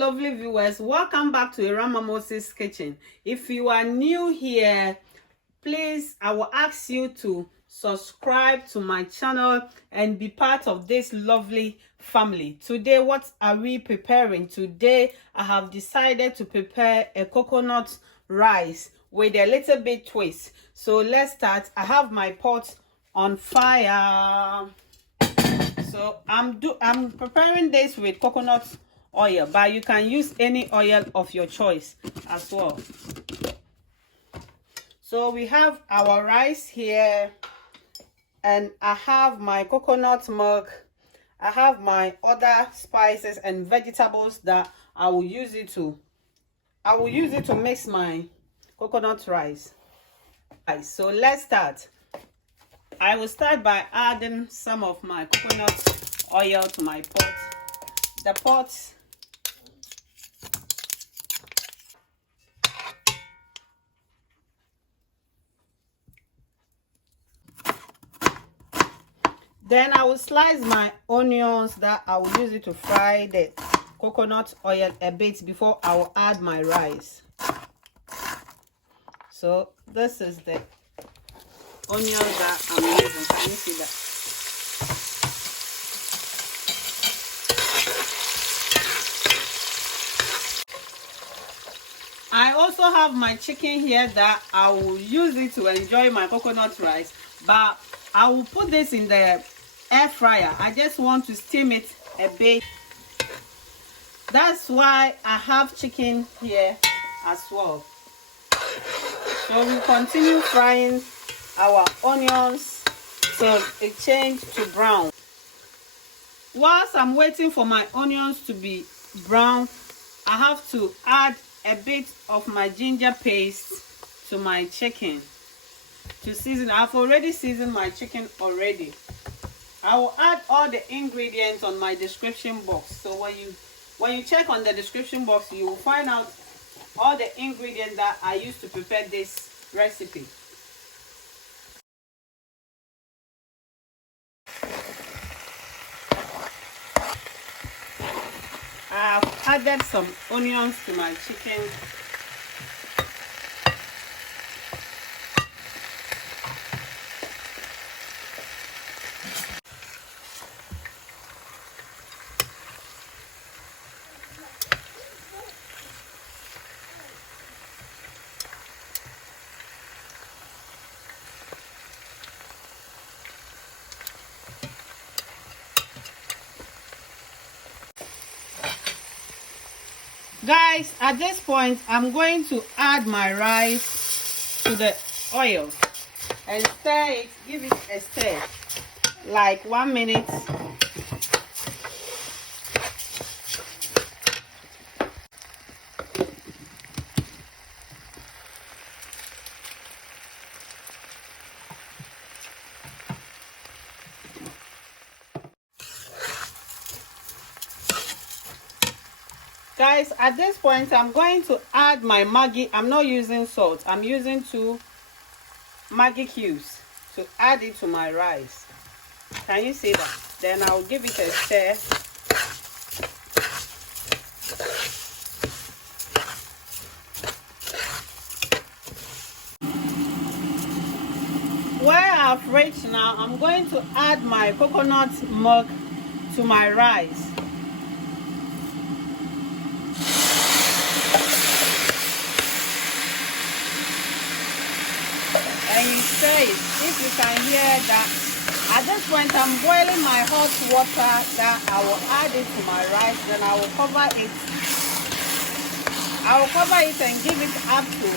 Lovely viewers, welcome back to Ewurama kitchen. If you are new here, please, I will ask you to subscribe to my channel and be part of this lovely family. Today, what are we preparing? Today, I have decided to prepare a coconut rice with a little bit twist. So let's start. I have my pot on fire. So I'm preparing this with coconut oil, but you can use any oil of your choice as well. So we have our rice here, and I have my coconut milk. I have my other spices and vegetables that I will use it to mix my coconut rice. So let's start. I will start by adding some of my coconut oil to my pot. The pot then I will slice my onions that I will use it to fry the coconut oil a bit before I will add my rice. So this is the onion that I'm using. Can you see that? I also have my chicken here that I will use it to enjoy my coconut rice, but I will put this in the air fryer. I just want to steam it a bit. That's why I have chicken here as well. So we continue frying our onions so it changed to brown. Whilst I'm waiting for my onions to be brown, I have to add a bit of my ginger paste to my chicken to season. I've already seasoned my chicken already. I will add all the ingredients on my description box. So when you check on the description box, you will find out all the ingredients that I used to prepare this recipe. I've added some onions to my chicken. Guys, at this point, I'm going to add my rice to the oil and stir it, give it a stir, like 1 minute. Guys, at this point, I'm going to add my Maggie. I'm not using salt. I'm using 2 Maggie cubes to add it to my rice. Can you see that? Then I'll give it a stir. Where I've reached now, I'm going to add my coconut milk to my rice. And you say, if you can hear that, at this point I'm boiling my hot water that I will add it to my rice. Then I will cover it. I will cover it and give it up to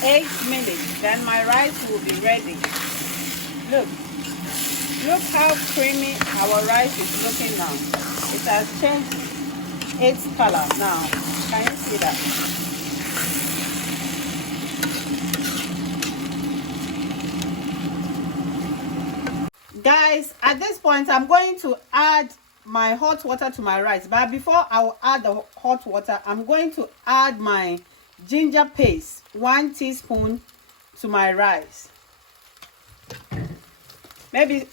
8 minutes. Then my rice will be ready. Look how creamy our rice is looking now. It has changed its color now. Can you see that? Guys, at this point, I'm going to add my hot water to my rice. But before I will add the hot water, I'm going to add my ginger paste, 1 teaspoon, to my rice. Maybe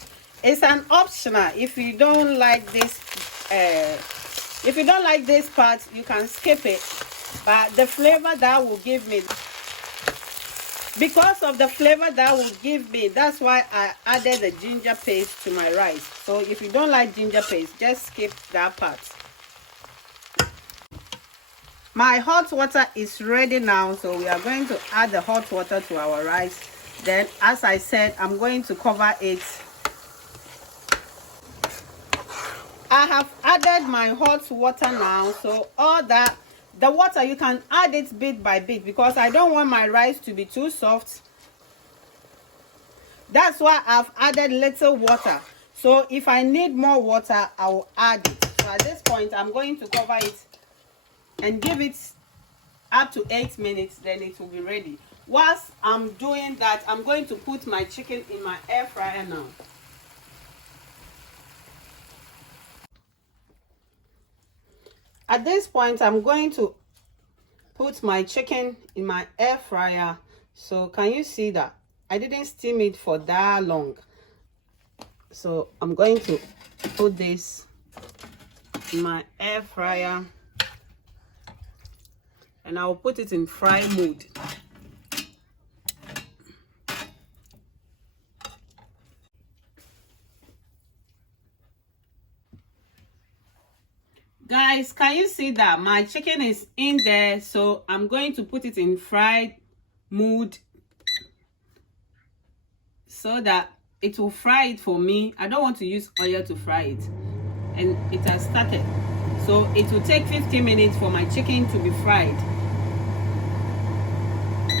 it's an optional if you don't like this If you don't like this part, you can skip it, but the flavor that will give me, because of the flavor that will give me, that's why I added the ginger paste to my rice. So if you don't like ginger paste, just skip that part. My hot water is ready now, so we are going to add the hot water to our rice. Then, as I said, I'm going to cover it. I have added my hot water now, so all that, the water, you can add it bit by bit because I don't want my rice to be too soft. That's why I've added little water. So if I need more water, I will add it. So at this point, I'm going to cover it and give it up to 8 minutes, then it will be ready. Whilst I'm doing that, I'm going to put my chicken in my air fryer now. At this point, I'm going to put my chicken in my air fryer. So can you see that I didn't steam it for that long? So I'm going to put this in my air fryer and I will put it in fry mode. Guys, can you see that my chicken is in there? So I'm going to put it in fried mode so that it will fry it for me. I don't want to use oil to fry it, and it has started. So it will take 15 minutes for my chicken to be fried.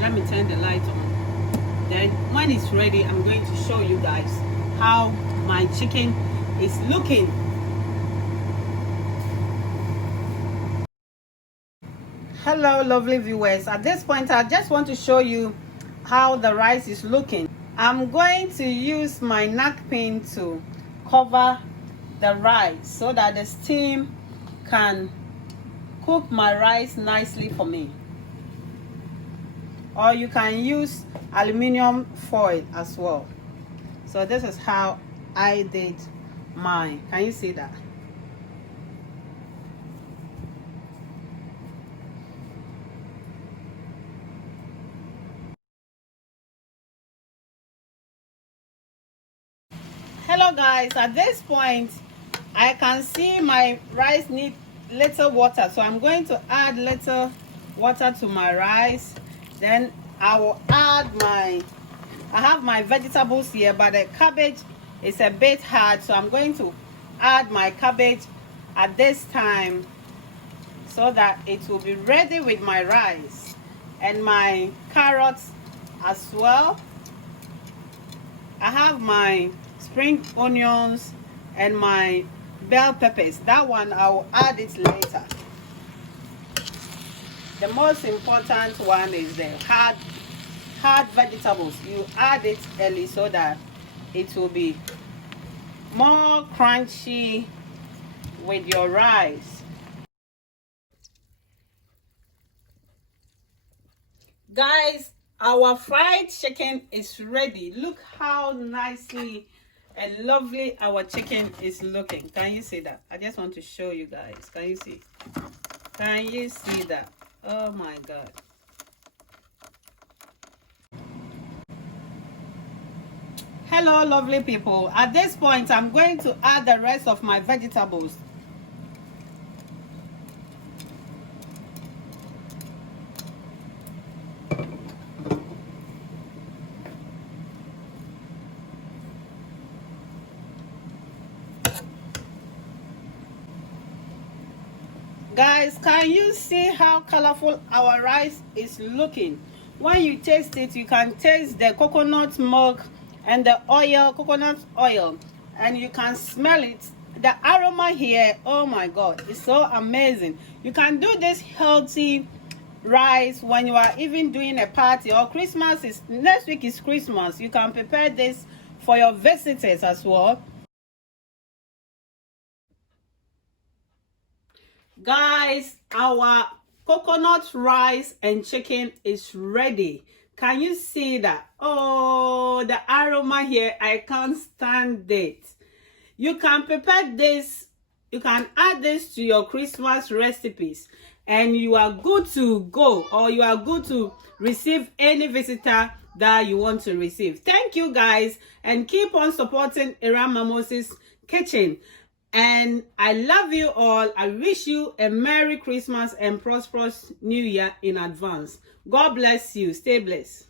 Let me turn the light on. Then when it's ready, I'm going to show you guys how my chicken is looking. Hello lovely viewers, at this point I just want to show you how the rice is looking. I'm going to use my napkin to cover the rice so that the steam can cook my rice nicely for me. Or you can use aluminum foil as well. So this is how I did mine. Can you see that? Hello guys, at this point I can see my rice need little water, so I'm going to add little water to my rice. Then I will add I have my vegetables here, but the cabbage is a bit hard, so I'm going to add my cabbage at this time so that it will be ready with my rice, and my carrots as well. I have my spring onions and my bell peppers. That one I will add it later. The most important one is the hard vegetables. You add it early so that it will be more crunchy with your rice. Guys, our fried chicken is ready. Look how nicely and lovely our chicken is looking. Can you see that? I just want to show you guys. Can you see? Can you see that? Oh my God. Hello lovely people. At this point I'm going to add the rest of my vegetables. Guys, can you see how colorful our rice is looking? When you taste it, you can taste the coconut milk and the oil, coconut oil, and you can smell it. The aroma here, oh my God, it's so amazing. You can do this healthy rice when you are even doing a party, or Christmas is next week is Christmas. You can prepare this for your visitors as well. Guys, our coconut rice and chicken is ready. Can you see that? Oh, the aroma here, I can't stand it. You can prepare this You can add this to your Christmas recipes and you are good to go, or you are good to receive any visitor that you want to receive. Thank you guys, and keep on supporting Ewurama Moses Kitchen. And I love you all. I wish you a Merry Christmas and prosperous New Year in advance. God bless you. Stay blessed.